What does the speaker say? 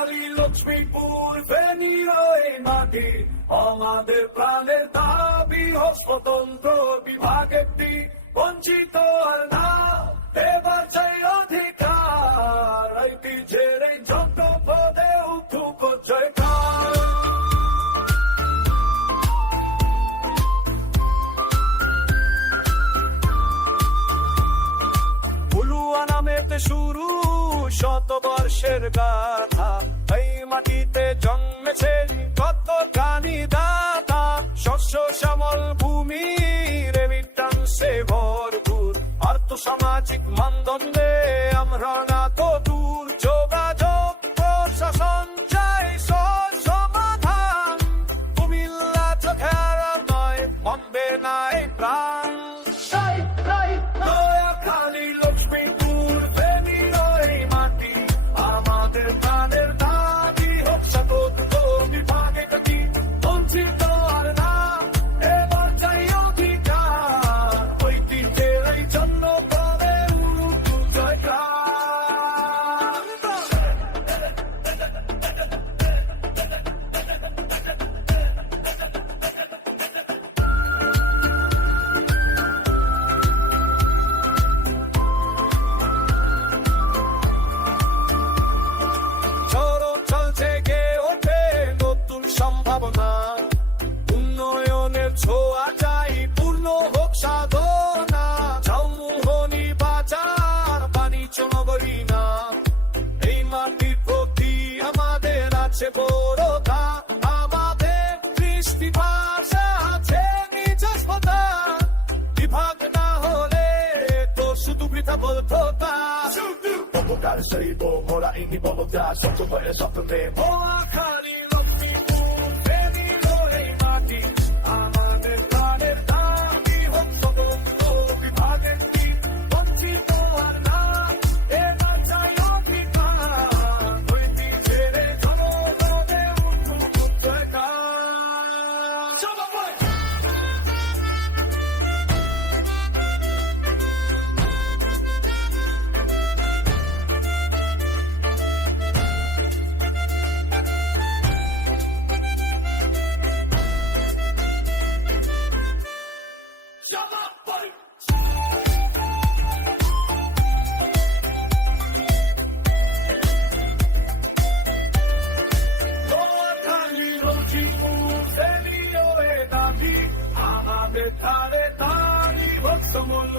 নোয়াখালী লক্ষ্মীপুর ফেনী ওই মাটি আমাদের প্রাণের দাবি হোক স্বতন্ত্র বিভাগেরটি বঞ্চিত আর না এবার চাই অধিকার ঐতিহ্যের এই যজ্ঞ পদে উঠুক জয়কার। পুলুয়া নামেতে শুরু শতবর্ষের গাথা, এই মাটিতে জন্মেছে কত গানি দাতা, শস্য শ্যামল ভূমি রেমিটান্সে ভরপুর, আর্থ সামাজিক মানদণ্ডে আমরা না তো দূর, যোগাযোগ প্রশাসন চাই সমাধান, কুমিল্লা চোখের নয় বম্বে নাই প্রাণ। নোয়াখালী লক্ষ্মীপুর ফেনী ওই মাটি আমাদের প্রাণের দাবি হোক স্বতন্ত্র বিভাগেরটি বঞ্চিত আর না এবার চাই অধিকার ঐতিহ্যের এই জন্য পরে উঠুক জয়কার। সম্ভাবনা উন্নয়নের ছোঁয়া চাই পূর্ণ হোক সাধনা, ঝাউমুহনী বাজার বাণিজ্য নগরী না, এই মাটির প্রতি আমাদের আছে বড়তা, আমাদের কৃষ্টি ভাষা আছে নিজস্বতা, বিভাগ না হলে তো শুধু বৃথা বলতা, উপকার শরীর মোরা ইনি ববদা সত্য করে স্বতন্ত্রে নোয়াখালী আমাদের প্রাণের দাবি হোক স্বতন্ত্র বিভাগেরটি বঞ্চিত আর না এবার চাই অধিকার ঐতিহ্যের জনগণে উঠুক জয়কার। আমাদের ধারে তারি ভক্ত মূল